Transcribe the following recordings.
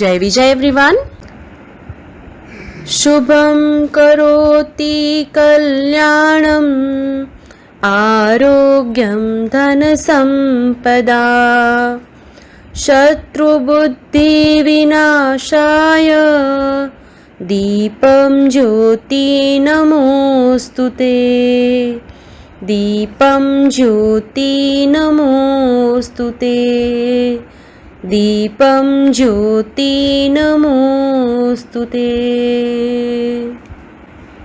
जय विजय एवरीवन। शुभं करोति कल्याणं आरोग्यं धनसम्पदा शत्रुबुद्धिविनाशाय दीपं ज्योति नमोस्तुते दीपं ज्योति नमोस्तुते दीपं ज्योति नमोस्तुते।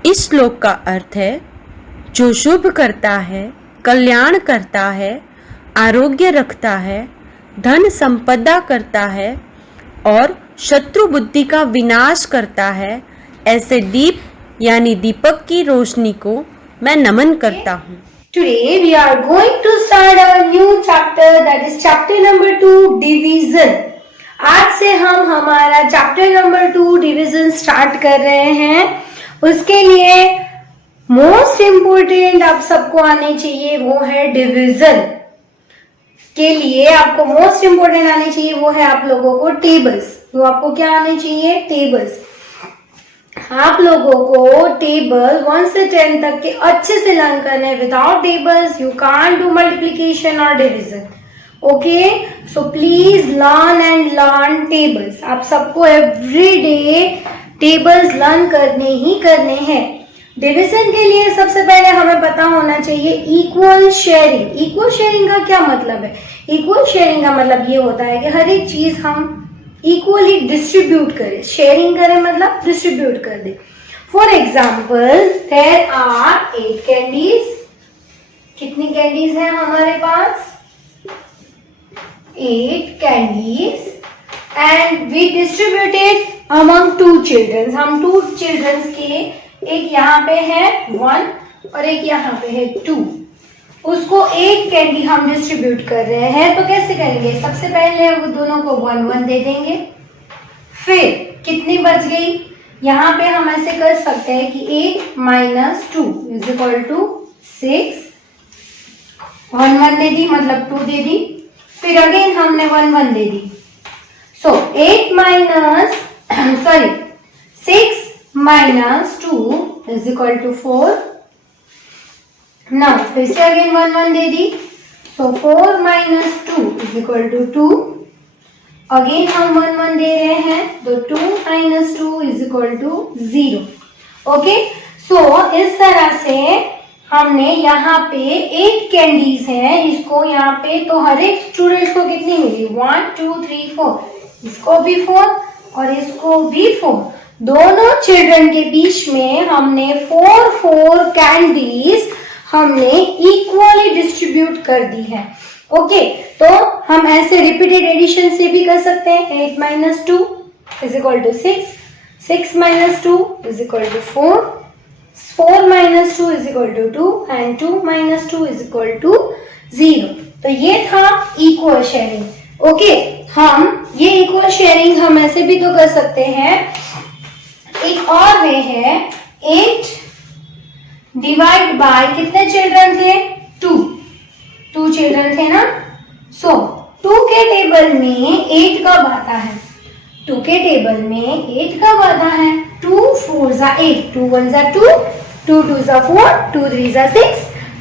इस श्लोक का अर्थ है, जो शुभ करता है, कल्याण करता है, आरोग्य रखता है, धन संपदा करता है और शत्रु बुद्धि का विनाश करता है, ऐसे दीप यानी दीपक की रोशनी को मैं नमन करता हूँ। Today we are going to start a new chapter, that is chapter number 2, division. आज से हम हमारा chapter number 2 division start कर रहे हैं। उसके लिए most important आप सबको आने चाहिए वो है division। के लिए आपको most important आने चाहिए वो है आप लोगों को tables। तो आपको क्या आने चाहिए? tables। आप लोगों को टेबल 1 से 10 तक के अच्छे से लर्न करने। Without tables you can't do multiplication और division. Okay, so please learn and learn tables. आप सबको एवरी डे टेबल्स लर्न करने ही करने हैं। डिवीजन के लिए सबसे पहले हमें पता होना चाहिए इक्वल शेयरिंग। इक्वल शेयरिंग का क्या मतलब है? इक्वल शेयरिंग का मतलब ये होता है कि हर एक चीज हम इक्वली डिस्ट्रीब्यूट करें। शेयरिंग करें मतलब डिस्ट्रीब्यूट कर दे। For example, there are 8 candies. कितनी कैंडीज हैं हमारे पास? 8 candies and we distributed among 2 childrens. हम 2 चिल्ड्रंस के, एक यहाँ पे है 1 और एक यहाँ पे है 2, उसको 1 कैंडी हम डिस्ट्रीब्यूट कर रहे हैं। तो कैसे करेंगे? सबसे पहले वो दोनों को 1-1 दे देंगे। फिर कितनी बच गई? यहाँ पे हम ऐसे कर सकते हैं कि 8 - 2 = 6। 1-1 दे दी मतलब 2 दे दी, फिर अगेन हमने 1-1 दे दी। सो 6 - 2 = 4। नाउ फिर से अगेन 1-1 दे दी। सो 4 - 2 = 2। अगेन हम 1-1 दे रहे हैं तो 2 - 2 = 0। ओके, सो इस तरह से हमने यहाँ पे 8 कैंडीज हैं। इसको यहाँ पे तो हर एक स्टूडेंट्स को कितनी मिली? 1 2 3 4। इसको भी 4 और इसको भी 4। दोनों चिल्ड्रन के बीच में हमने 4 कैंडीज हमने इक्वली डिस्ट्रीब्यूट कर दी है। ओके, तो हम ऐसे रिपीटेड एडिशन से भी कर सकते हैं। 8 - 2 = 6, 6 - 2 = 4, 4 - 2 = 2 एंड 2 - 2 = 0। तो ये था इक्वल शेयरिंग। ओके, हम ये इक्वल शेयरिंग हम ऐसे भी तो कर सकते हैं। एक और वे है 8 डिवाइड बाय, कितने चिल्ड्रन थे? 2 चिल्ड्रन थे ना। सो 2 के टेबल में 8 कब आता है? 2 के टेबल में 8 कब आता है? 2 4 = 8, 2 1 = 2, 2 2 = 4, 2 3 = 6,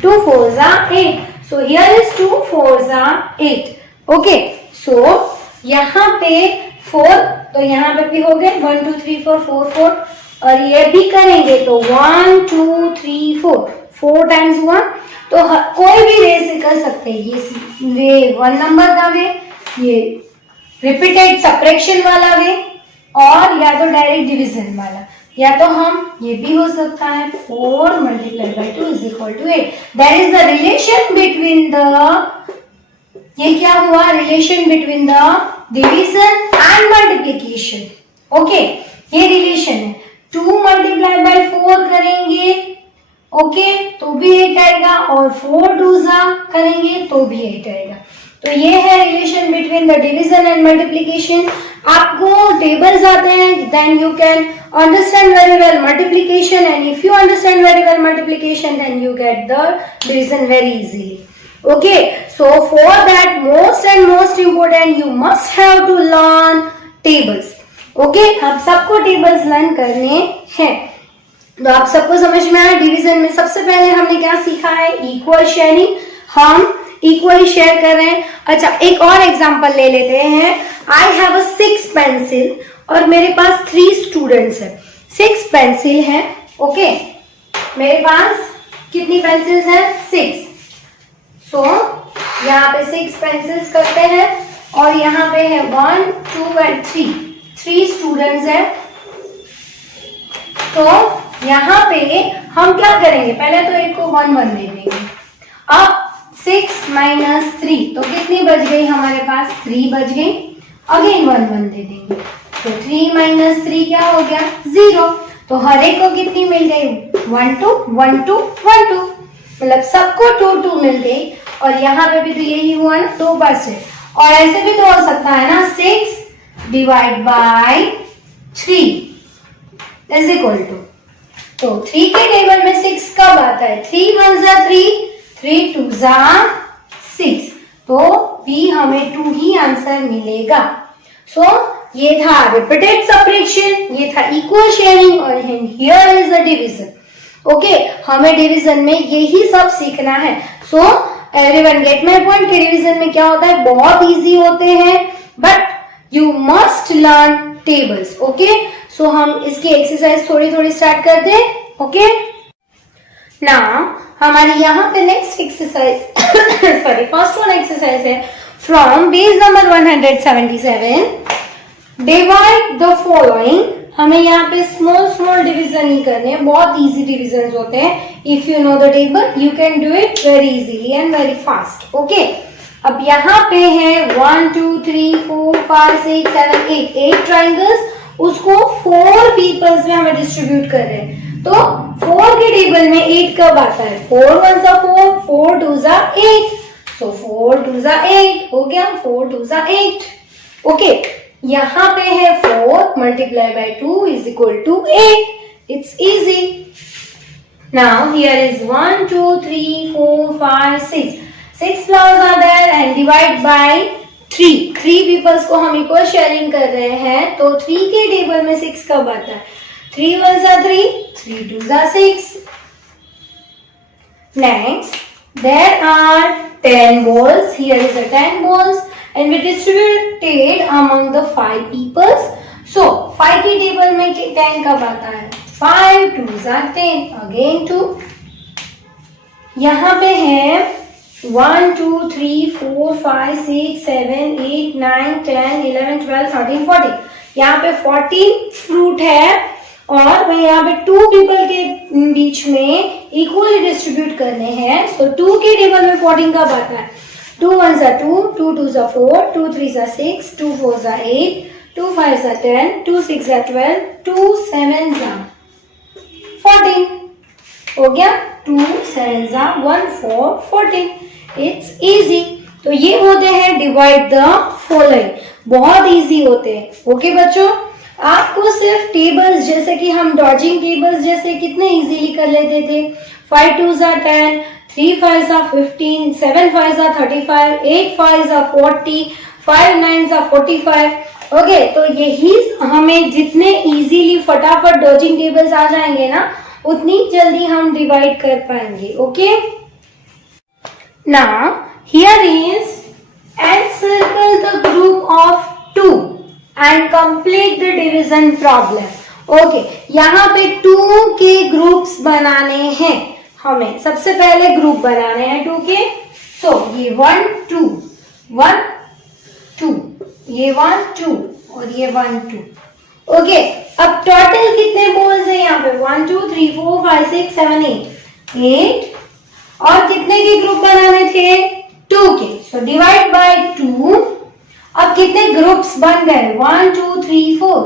2 4 = 8। सो हियर इज 2 4 = 8। ओके, सो यहाँ पे 4, तो यहाँ पे भी हो गए 1 2 3 4 4 4 और ये भी करेंगे तो 1 2 3 4 टाइम्स 1। तो कोई भी वे से कर सकते हैं। ये वे 1 नंबर का वे, ये रिपीटेड सब्ट्रैक्शन वाला वे, और या तो डायरेक्ट डिवीजन वाला, या तो हम ये भी हो सकता है 4 × 2 = 8। That is the relation between the, ये क्या हुआ? Relation between the division and multiplication. Okay, ये रिलेशन है। 2 × 4 करेंगे, ओके, तो भी 8 आएगा, और 4 2s करेंगे तो भी 8 आएगा। तो ये है relation between the division and multiplication. आपको टेबल्स आते हैं, then you can understand very well multiplication, and if you understand very well multiplication then you get the division very easily. Okay, so for that most important you must have to learn tables. Okay, आप सबको tables learn करने हैं। तो आप सबको समझ में आया डिवीजन में सबसे पहले हमने क्या सीखा है, इक्वल शेयरिंग, हम इक्वली शेयर कर रहे हैं। अच्छा, एक और एग्जांपल ले लेते हैं। आई हैव अ 6 पेंसिल और मेरे पास 3 स्टूडेंट्स है। 6 पेंसिल है, ओके, मेरे पास कितनी पेंसिल्स हैं, 6। सो यहाँ पे 6 पेंसिल्स करते हैं और यहाँ पे है 1 2 एंड 3 स्टूडेंट्स हैं। तो यहाँ पे हम क्या करेंगे, पहले तो एक को 1 1 दे देंगे। अब 6 माइनस 3 तो कितनी बच गई हमारे पास, 3 बच गई। अगेन 1 1 दे देंगे तो 3 माइनस 3 क्या हो गया, 0। तो हर एक को कितनी मिल गई, 1 2 1 2 1 2, मतलब सबको 2 2 मिल गई। और यहाँ पे भी तो यही हुआ ना, 2 बचे। और ऐसे भी तो हो सकता है ना, 6 divide by 3 is equal to, तो 3 के टेबल में 6 कब आता है, 3 1 जा 3, 3 2 जा 6, तो भी हमें 2 ही आंसर मिलेगा। सो ये था रिपीटेड सब्ट्रैक्शन, ये था इक्वल शेयरिंग और here is a division. Okay, हमें डिवीजन में यही सब सीखना है। So everyone get my point कि डिवीजन में क्या होता है, बहुत इजी होते हैं, but you must learn tables. Okay, so हम इसकी एक्सरसाइज थोड़ी थोड़ी स्टार्ट करते हैं। ओके, नाउ हमारी यहाँ पे next exercise sorry first one exercise है from page number 177, divide the following. हमें यहाँ पे स्मॉल स्मॉल डिवीजन ही करने हैं, बहुत इजी डिविजन होते हैं। If you know the table you can do it very easily and very fast. Okay, अब यहाँ पे है 1 2 3 4 5 6 7 8 ट्राइंगल्स, उसको 4 पीपल्स में हमें डिस्ट्रीब्यूट कर रहे हैं। तो 4 के टेबल में 8 कब आता है, 4 1 जा 4, 4 2 जा 8, सो 4 2 जा 8 हो गया, 4 2 जा 8। ओके, यहाँ पे है 4 multiply by 2 is equal to 8, it's easy. Now here is 1 2 3 4 5 6 flowers are there and divide by 3 peoples को हम इक्वल शेयरिंग कर रहे हैं। तो 3 के टेबल में 6 कब आता है, 3 1 जा 3, 3 2 जा 6। Next, there are 10 balls. Here is a 10 balls and we distributed among the 5 peoples. So 5 के टेबल में 10 कब आता है, 5 2 जा 10, again 2। यहाँ पे है 1 2 3 4 5 6 7 8 9 10 11 12 13 14, यहाँ पे 14 फ्रूट है और मैं यहाँ पे 2 पीपल के बीच में इक्वली डिस्ट्रीब्यूट करने हैं। सो 2 के टेबल में 14 कब आता है, 2 1 जा 2, 2 2 जा 4, 2 3 जा 6, 2 4 जा 8, 2 5 जा 10, 2 6 जा 12, 2 7 जा 14 हो गया, 2 7 जा 1 4 14, इट्स इजी। तो ये होते हैं डिवाइड द फॉलोइंग, बहुत इजी होते हैं। ओके बच्चों, आपको सिर्फ टेबल्स जैसे कि हम डॉजिंग टेबल्स जैसे कितने इजीली कर लेते थे, 5 2 जा 10, 3 5 जा 15, 7 5 जा 35, 8 5 जा 40, 5 9 जा 45। ओके, तो यही हमें जितने इजीली फटाफट डॉजिंग टेबल्स आ जाएंगे ना, उतनी जल्दी हम डिवाइड कर पाएंगे। Okay, now here is encircle the group of 2 and complete the division problem. Okay, यहाँ पे 2 के ग्रुप्स बनाने हैं हमें। सबसे पहले ग्रुप बनाने हैं 2 के। सो ये 1 2 1 2, ये 1 2 और ये 1 2। ओके, अब टोटल कितने बॉल्स हैं यहाँ पे, 1 2 3 4 5 6 7 8 और कितने के ग्रुप बनाने थे, 2 के। So divide by 2। अब कितने ग्रुप्स बन गए, 1 2 3 4।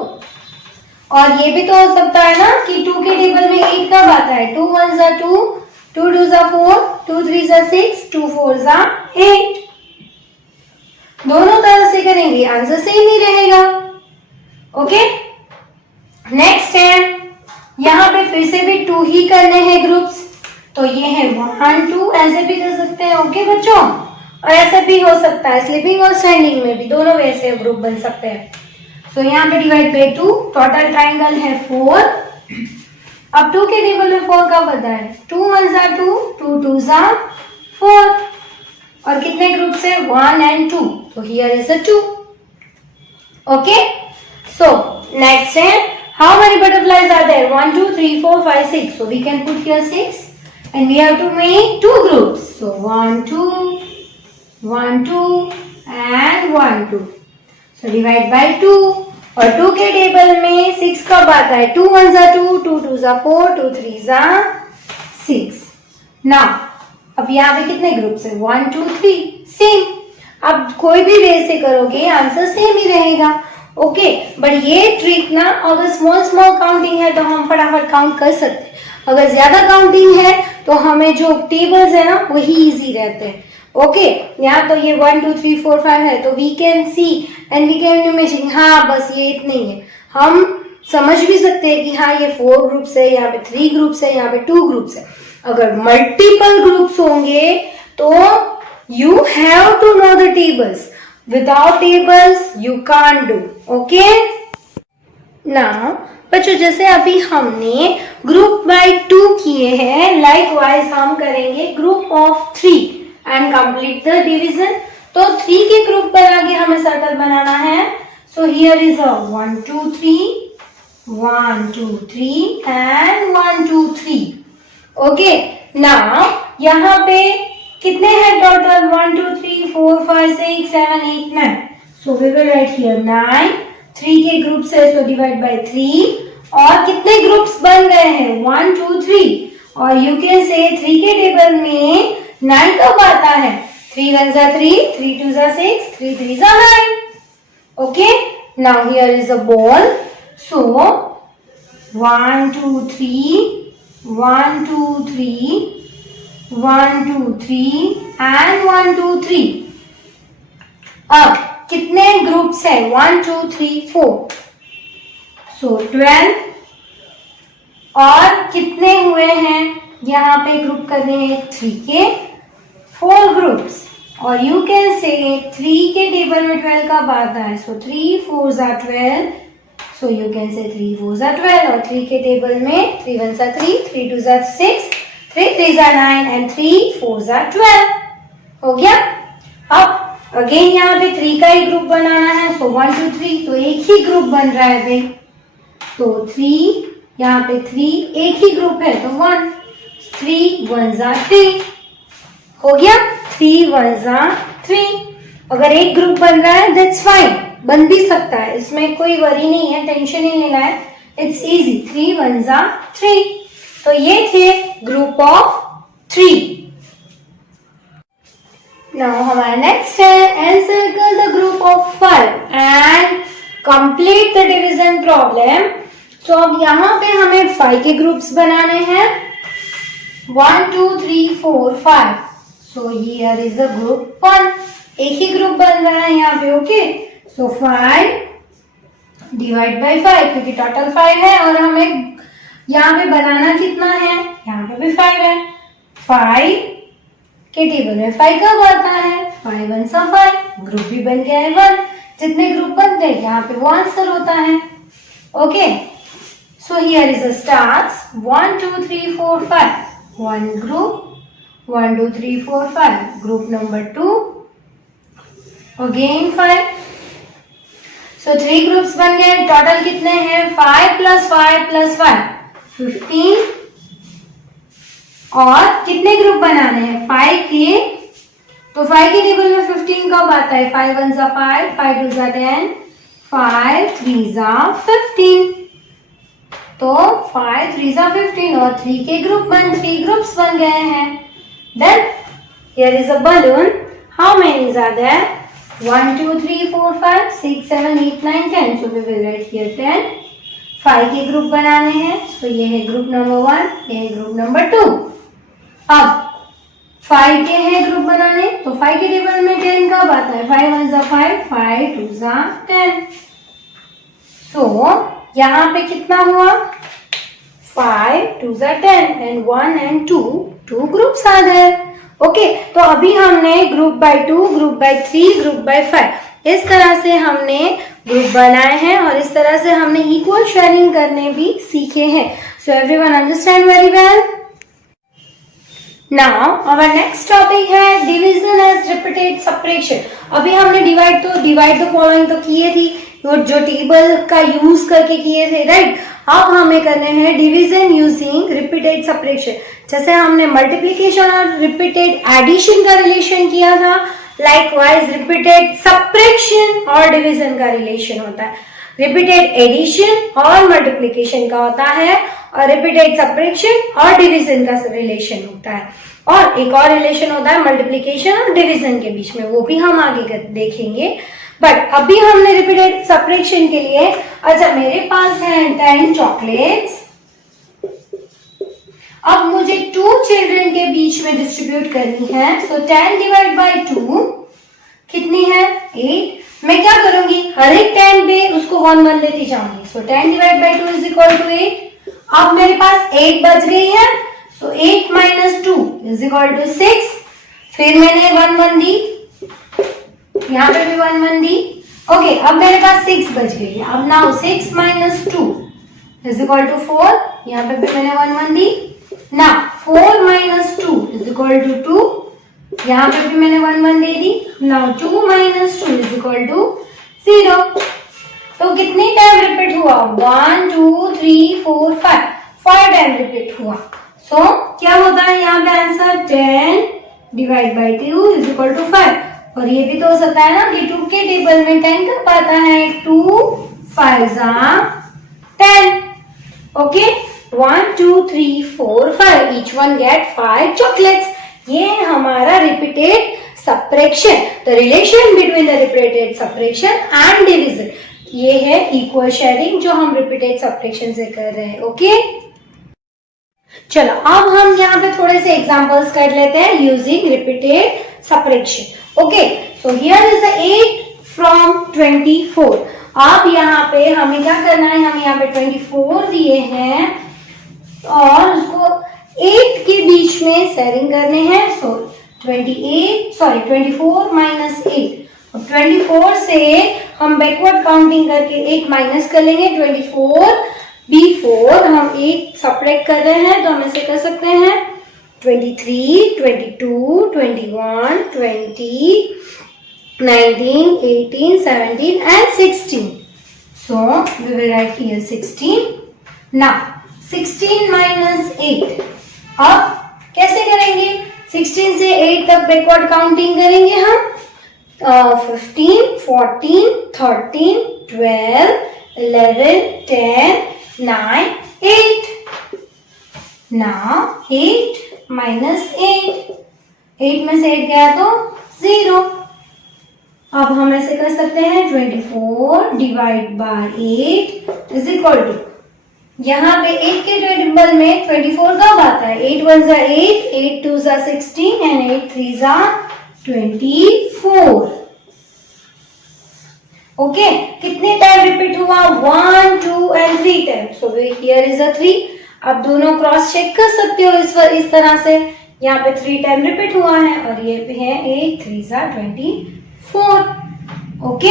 और ये भी तो हो सकता है ना कि 2 के टेबल में 8 कब आता है, 2 1 जा 2, 2 2 जा 4, 2 3 जा 6, 2 4 जा 8। दोनों तरह से करेंगे आंसर सेम ही रहेगा। ओके, नेक्स्ट है यहाँ पे फिर से भी 2 ही करने हैं ग्रुप्स। तो ये है 1 2, ऐसे भी कर सकते हैं। ओके बच्चों, और ऐसे भी हो सकता है स्लीपिंग और स्टैंडिंग में भी, दोनों वैसे ग्रुप बन सकते हैं। सो यहाँ पे डिवाइड बाई 2, टोटल ट्राइंगल है 4। अब 2 के टेबल में 4 का पता है, 2 1 जा 2, 2 2 जा 4, और कितने ग्रुप्स है 1 and 2, तो here is a 2। Okay, so next है how many butterflies are there, 1 2 3 4 5 6, so we can put here 6 and we have to make 2 groups, so 1 2 1 2 and 1 2, so divide by 2, और 2 के टेबल में 6 कब आता है, 2 1 जा 2, 2 2 जा 4, 2 3 जा 6। ना अब यहाँ पे कितने ग्रुप्स है, 1 2 3, सेम। अब कोई भी वे से करोगे आंसर सेम ही रहेगा। ओके, बट ये ट्रिक ना अगर स्मॉल स्मॉल काउंटिंग है तो हम फटाफट काउंट कर सकते हैं, अगर ज्यादा काउंटिंग है तो हमें जो टेबल्स है ना वही इजी रहते हैं। ओके, यहाँ तो ये 1 2 3 4 5 है, तो we can see and we can imagine, हाँ बस ये इतने ही है। हम समझ भी सकते हैं कि हाँ ये 4 ग्रुप्स है, यहाँ पे 3 ग्रुप्स है, यहाँ पे 2 ग्रुप्स है। अगर मल्टीपल ग्रुप्स होंगे तो you have to know the tables, without tables you can't do, okay? now बच्चों जैसे अभी हमने ग्रुप बाय 2 किए हैं, लाइकवाइज हम करेंगे group of 3 and complete the division. तो 3 के ग्रुप पर आगे हमें सर्कल बनाना है, so here is a 1 2 3 1 2 3 and 1 2 3। Okay, now यहाँ पे कितने हैं total, 1 2 3 4 5 6 7 8 9, so we will write here 9। 3 के ग्रुप्स है, सो डिवाइड बाय 3, और कितने ग्रुप्स बन गए हैं 1 2 3, और यू कैन से 3 के टेबल में 9 कब आता है, 3 1 जा 3, 3 2 जा 6, 3 3 जा 9। Okay, now here is a ball, so 1 2 3 1 2 3 1 2 3 and 1 2 3। अब कितने ग्रुप्स है, 1 2 3 4, सो 12, और कितने हुए हैं यहाँ पे ग्रुप करने हैं 3 के 4 ग्रुप्स, और यू कैन से 3 के टेबल में 12 का आता है, सो 3 4 जा 12, सो यू कैन से 3 4 जा 12, और 3 के टेबल में 3 1 जा 3, 3 2 जा 6, 3 3 जा 9 एंड 3 4 जा 12। हो गया। अब अगेन यहाँ पे 3 का ही ग्रुप बनाना है, सो 1 2 3, तो एक ही ग्रुप बन रहा है भाई, तो 3 यहाँ पे 3 एक ही ग्रुप है, तो 1 3 1 जा 3, हो गया 3 1 जा 3। अगर एक ग्रुप बन रहा है दैट्स फाइन, बन भी सकता है, इसमें कोई वरी नहीं है, टेंशन नहीं लेना है, इट्स इजी, 3 1 जा 3। तो ये थे ग्रुप ऑफ 3। नाउ हमारा नेक्स्ट है encircle the group of 5 and complete the division problem. तो अब यहाँ पे हमें 5 के ग्रुप्स बनाने हैं, 1 2 3 4 5, सो हियर इज अ ग्रुप 1, एक ही ग्रुप बन रहा है यहाँ पे। ओके, सो 5 डिवाइड बाय 5, क्योंकि टोटल 5 है और हमें यहाँ पे बनाना कितना है, यहाँ पे भी 5 है, 5 के टेबल में 5 कब आता है, 5 1 सा 5, ग्रुप भी बन गया है 1, जितने ग्रुप बनते हैं यहाँ पे वो आंसर होता है। Okay, so here is a stars 1 2 3 4 5, 1 group, 1 2 3 4 5, group number 2, again 5, so 3 groups बन गए, टोटल कितने हैं 5 प्लस 5 प्लस 5 15, और कितने ग्रुप बनाने हैं 5 के, तो 5 के टेबल में 15 कब आता है, 5 1 जा 5, 5 2 जा 10, 5 3 जा 15, तो 5 3 जा 15, और 3 के ग्रुप 3 ग्रुप्स बन गए हैं। Then here is a balloon, how many are there, 1 2 3 4 5 6 7 8 9 10, so we will write here 10। 5 के ग्रुप बनाने हैं, तो ये है ग्रुप नंबर 1, ये है ग्रुप नंबर 2। अब 5 के हैं ग्रुप बनाने, तो 5 के टेबल में 10 कब आता है, 5 1 जा 5, 5 2 जा 10, सो यहाँ पे कितना हुआ 5 2 जा 10 एंड 1 and 2 2 ग्रुप्स आ गए। ओके, तो अभी हमने group by 2, group by 3, group by 5 इस तरह से हमने ग्रुप बनाए हैं और इस तरह से हमने इक्वल शेयरिंग करने भी सीखे हैं. So everyone understand very well. Now our next topic है डिवीजन एज रिपीटेड सेपरेशन. अभी हमने डिवाइड द फॉलोइंग तो किए थी, जो टेबल का यूज करके किए थे, राइट. अब हमें करने हैं डिवीजन यूजिंग रिपीटेड सेपरेशन. जैसे हमने मल्टीप्लिकेशन और रिपीटेड एडिशन का रिलेशन किया था, लाइकवाइज रिपीटेड सब्ट्रैक्शन और डिवीजन का रिलेशन होता है. रिपीटेड एडिशन और मल्टीप्लिकेशन का होता है और रिपीटेड सब्ट्रैक्शन और डिवीजन का रिलेशन होता है. और एक और रिलेशन होता है मल्टीप्लिकेशन और डिवीजन के बीच में, वो भी हम आगे देखेंगे. बट अभी हमने रिपीटेड सब्ट्रैक्शन के लिए, अच्छा मेरे पास है 10 चॉकलेट्स. अब मुझे 2 चिल्ड्रन के बीच में डिस्ट्रीब्यूट करनी है. सो 10 डिवाइड बाय 2 कितनी है? 8. मैं क्या करूंगी, हर एक 10 पे उसको 1 लेती जाऊंगी. So 10 divide by 2 is equal to 8. अब मेरे पास 8 बच गई है. So 8 minus 2 is equal to 6. फिर मैंने 1 दी, यहाँ पे भी 1 दी. ओके, अब मेरे पास 6 बच गई है. अब now 6 minus 2 is equal to 4. यहाँ पे भी मैंने 1 दी. Now 4 minus 2 is equal to 2. यहाँ पे भी मैंने 1 दे दी. Now 2 minus 2 is equal to 0. तो कितनी टाइम रिपीट हुआ? 1 2 3 4 5 टाइम रिपीट हुआ. सो क्या होता है यहाँ पे answer? 10 divide by 2 is equal to 5. और ये भी तो हो सकता है ना कि 2 के टेबल में 10 कब आता है? 2 5 10. Okay, 1 2 3 4 5 each one get 5 chocolates. ये है हमारा repeated subtraction. The relation between the repeated subtraction and division, ये है इक्वल शेयरिंग जो हम रिपीटेड सब्ट्रैक्शन से कर रहे हैं. ओके, चलो अब हम यहाँ पे थोड़े से एग्जांपल्स कर लेते हैं using repeated subtraction. Okay, so here is 8 from 24. अब यहाँ पे हमें क्या करना है, हम यहाँ पे 24 दिए हैं और उसको 8 के बीच में शेयरिंग करने हैं. सो 24 माइनस 8. 24 से हम बैकवर्ड काउंटिंग करके 8 माइनस कर लेंगे. 24 बिफोर हम 8 सब्ट्रैक्ट कर रहे हैं तो हम ऐसे कर सकते हैं 23, 22, 21, 20, 19, 18, 17 and 16. So we will write here 16. Now 16 minus 8. अब कैसे करेंगे? 16 से 8 तक बैकवर्ड काउंटिंग करेंगे हम. 15, 14, 13, 12, 11, 10, 9, 8. Now 8 minus 8. 8 में से 8 गया तो 0. अब हम ऐसे कर सकते हैं 24 divide by 8 is equal to, यहाँ पे 8 के टेबल में 24 कब आता है? 8 1 जा 8, 8 2 जा 16 and 8 3 जा 24. ओके, कितने टाइम रिपीट हुआ? 1 2 and 3 time. So here is अ 3. अब दोनों क्रॉस चेक कर सकते हो इस तरह से. यहाँ पे 3 टाइम रिपीट हुआ है और ये पे है 8 3 जा 24. ओके,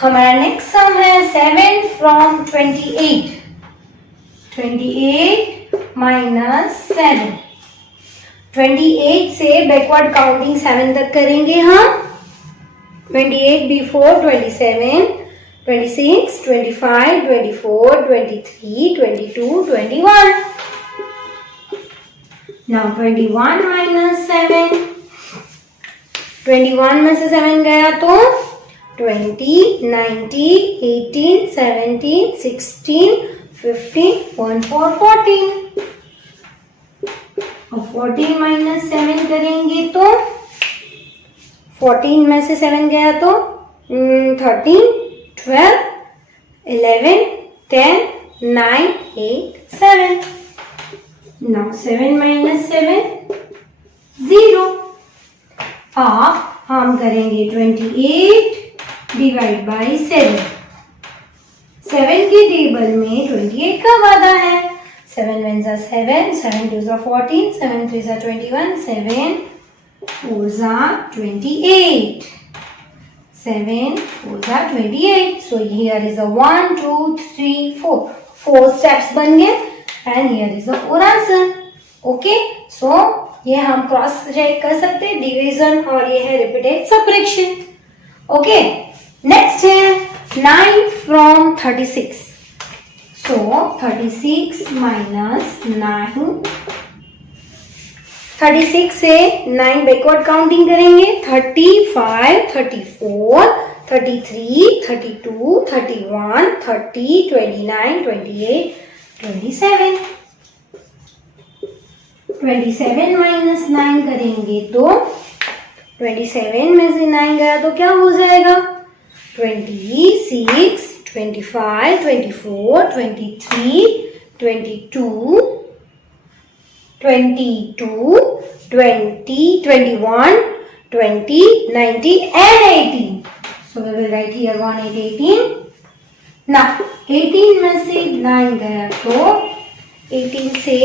हमारा नेक्स्ट सम है 7 फ्रॉम 28. 28 माइनस 7. 28 से बैकवर्ड काउंटिंग 7 तक करेंगे हम. 28 बिफोर 27, 26, 25, 24, 23, 22, 21. Now 21 minus 7. 21 में से 7 गया तो 20, 19, 18, 17, 16, 15, 1 4 14. अब 14 माइनस 7 करेंगे तो 14 में से 7 गया तो 13, 12, 11, 10, 9, 8, 7. Now 7 minus 7 0. अब हम करेंगे 28 डिवाइड बाई 7. 7 के टेबल में 28 कब आता है? 7 ones are 7, 7 twos are 14, 7 threes are 21, 7 fours are 28. 7 fours are 28. So here is a 1, 2, 3, 4. 4 steps बन गए and here is the 4 answer. Okay, so ये हम क्रॉस चेक कर सकते हैं डिवीजन और ये है रिपीटेड सबट्रैक्शन. ओके, नेक्स्ट है 9 from 36. So 36 minus 9. 36 से 9 बैकवर्ड काउंटिंग करेंगे. 35, 34, 33, 32, 31, 30, 29, 28, 27. 27 माइनस 9 करेंगे तो 27 में से 9 गया तो क्या हो जाएगा? 26, 25, 24, 23, 22, 22, 20, 21, 20, 19 and 18. So we will write here 1, 8, 18. Now 18 में से 9 गया तो 18 से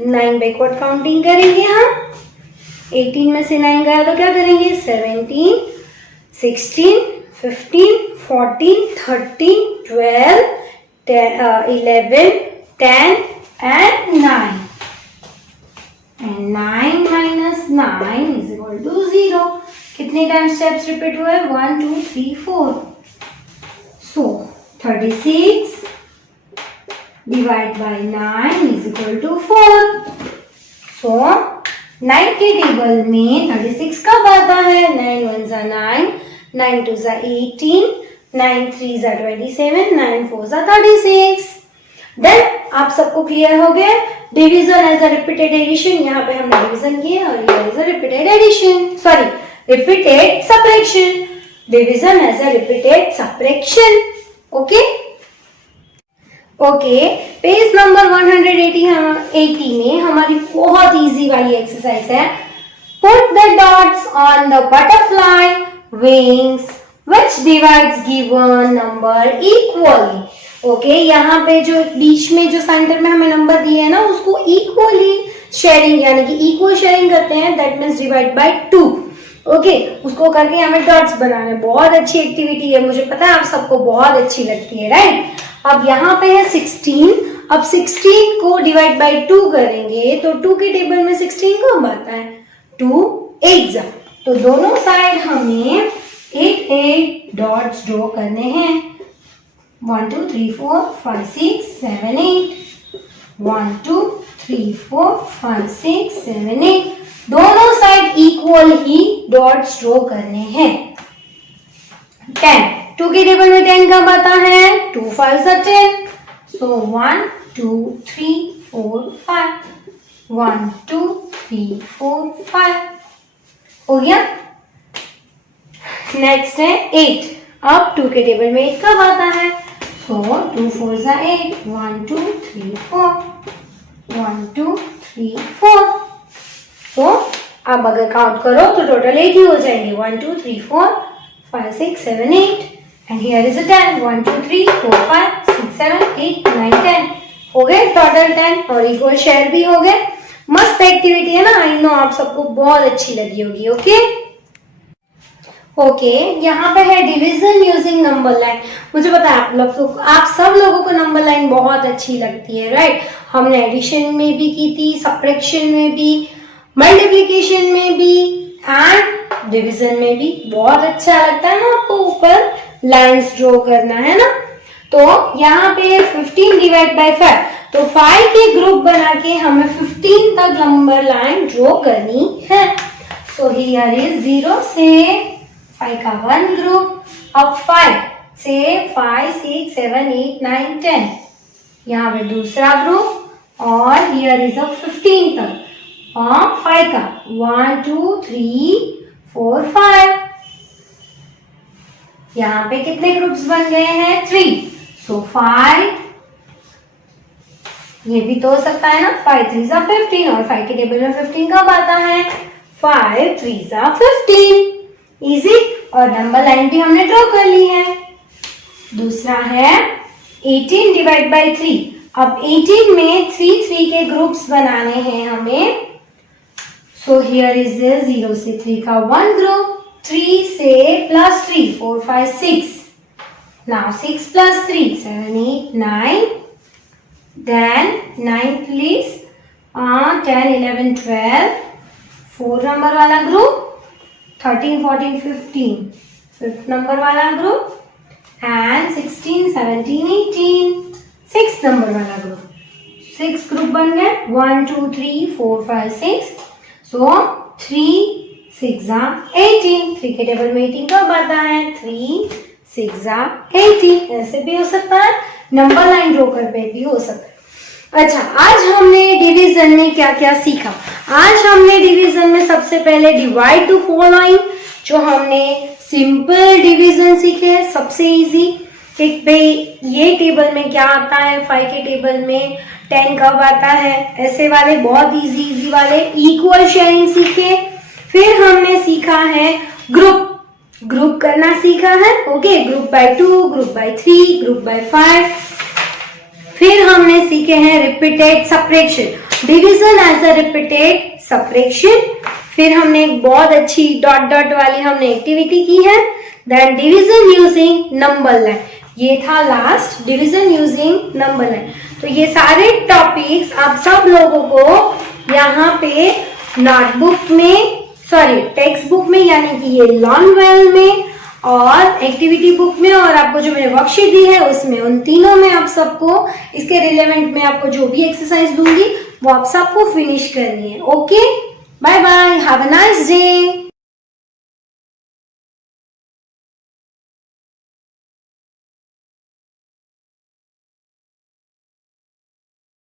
9 बैकवर्ड काउंटिंग करेंगे हम. 18 में से 9 गया तो क्या करेंगे? 17, 16, 15, 14, 13, 12, 11, 10 and 9. And 9 minus 9 is equal to 0. कितने टाइम स्टेप्स रिपीट हुए? 1, 2, 3, 4. So 36 divide by 9 is equal to 4. So 9 के टेबल में 36 कब आता है? 9 ones are 9, 9 twos are 18, 9 threes are 27, 9 fours are 36. Then आप सबको क्लियर हो गया division as a repeated addition. यहाँ पे हमने डिवीजन किया और ये as a repeated addition, sorry repeated subtraction. Division as a repeated subtraction. Okay okay, page number 180 में हमारी बहुत इजी वाली एक्सरसाइज है. Put the dots on the butterfly wings which divides given number equally. Okay, यहाँ पे जो बीच में जो सेंटर में हमें नंबर दिए है ना उसको इक्वली शेयरिंग यानी कि इक्वल शेयरिंग करते हैं. That means divide by 2. Okay, उसको करके हमें डॉट्स बनाने. बहुत अच्छी एक्टिविटी है, मुझे पता है आप सबको बहुत अच्छी लगती है, राइट. अब यहाँ पे है 16. अब 16 को डिवाइड बाय 2 करेंगे तो 2 के टेबल में 16 कब आता है? 2 8 जा. तो दोनों साइड हमें 8 डॉट्स ड्रॉ करने हैं. 1, 2, 3, 4, 5, 6, 7, 8. 1, 2, 3, 4, 5, 6, 7, 8. दोनों साइड इक्वल ही डॉट्स ड्रॉ करने हैं. 10. 2 के टेबल में 10 कब आता है? 2 5s are 10. So 1, 2, 3, 4, 5. 1, 2, 3, 4, 5. हो गया. नेक्स्ट है 8. अब 2 के टेबल में 8 कब आता है? So 2 4s are 8. 1, 2, 3, 4. 1, 2, 3, 4. तो अब अगर काउंट करो तो टोटल 8 ही हो जाएंगे. 1, 2, 3, 4, 5, 6, 7, 8. And here is a 10. 1, 2, 3, 4, 5, 6, 7, 8, 9, 10. हो गए टोटल 10 और इक्वल शेयर भी हो गए. मस्त एक्टिविटी है ना. आई नो आप सबको बहुत अच्छी लगी होगी. ओके ओके, यहाँ पे है डिवीजन यूजिंग नंबर लाइन. मुझे पता है आप सब लोगों को नंबर लाइन बहुत अच्छी लगती है, राइट. हमने एडिशन में भी की थी, सबट्रैक्शन में भी, मल्टीप्लिकेशन में भी एंड डिवीजन में भी. बहुत अच्छा लगता है ना आपको ऊपर लाइंस ड्रॉ करना, है ना. तो यहाँ पे 15 डिवाइड बाय 5. तो 5 के ग्रुप बना के हमें 15 तक नंबर लाइन ड्रॉ करनी है. सो हियर इज 0 से 5 का 1 ग्रुप. अब 5 से 5, 6, 7, 8, 9, 10. यहाँ पे दूसरा ग्रुप और हियर इज 15 तक. और 5 का 1, 2, 3, 4, 5. यहाँ पे कितने ग्रुप्स बन गए हैं? 3. सो 5. ये भी तो हो सकता है ना. 5 3s are 15 और 5 के टेबल में 15 कब आता है? 5 3s are 15. इजी. और नंबर लाइन भी हमने ड्रॉ कर ली है. दूसरा है 18 डिवाइड बाय 3. अब 18 में 3 के ग्रुप्स बनाने हैं हमें। सो हियर इज 0 से 3 का 1 ग्रुप, 3 से plus 3 4 5 6, now 6 plus 3 7 8 9, then 9 plus 10 11 12, 4 number वाला ग्रुप, 13 14 15 5th नंबर वाला ग्रुप, एंड 16 17 18 6 नंबर वाला ग्रुप। 6 ग्रुप बन गए, 1 2 3 4 5 6, सो 3 6 18, 3 के टेबल में 18 कब आता है, 3 6 18, ऐसे भी हो सकता है, नंबर लाइन ड्रॉ करके भी हो सकता है। अच्छा, आज हमने डिवीजन में क्या क्या सीखा? आज हमने डिवीजन में सबसे पहले डिवाइड टू फॉलोइंग, जो हमने सिंपल डिवीजन सीखे, सबसे इजी, कि भाई ये टेबल में क्या आता है, 5 के टेबल में 10 कब आता है, ऐसे वाले बहुत इजी वाले। इक्वल शेयरिंग सीखे, फिर हमने सीखा है ग्रुप करना सीखा है, okay, group by 2, group by 3, group by 5। फिर हमने सीखे हैं repeated subtraction, division as a repeated subtraction. फिर हमने एक बहुत अच्छी डॉट डॉट वाली हमने एक्टिविटी की है, then division using number line, ये था last, division using number line. तो ये सारे टॉपिक्स आप सब लोगों को यहाँ पे नोटबुक में, सॉरी टेक्स्ट बुक में, यानी कि ये लर्न में और एक्टिविटी बुक में, और आपको जो मैंने वर्कशीट दी है उसमें, उन तीनों में आप सबको इसके रिलेवेंट में आपको जो भी एक्सरसाइज दूंगी वो आप सबको फिनिश करनी है। Okay, bye bye, have a nice day.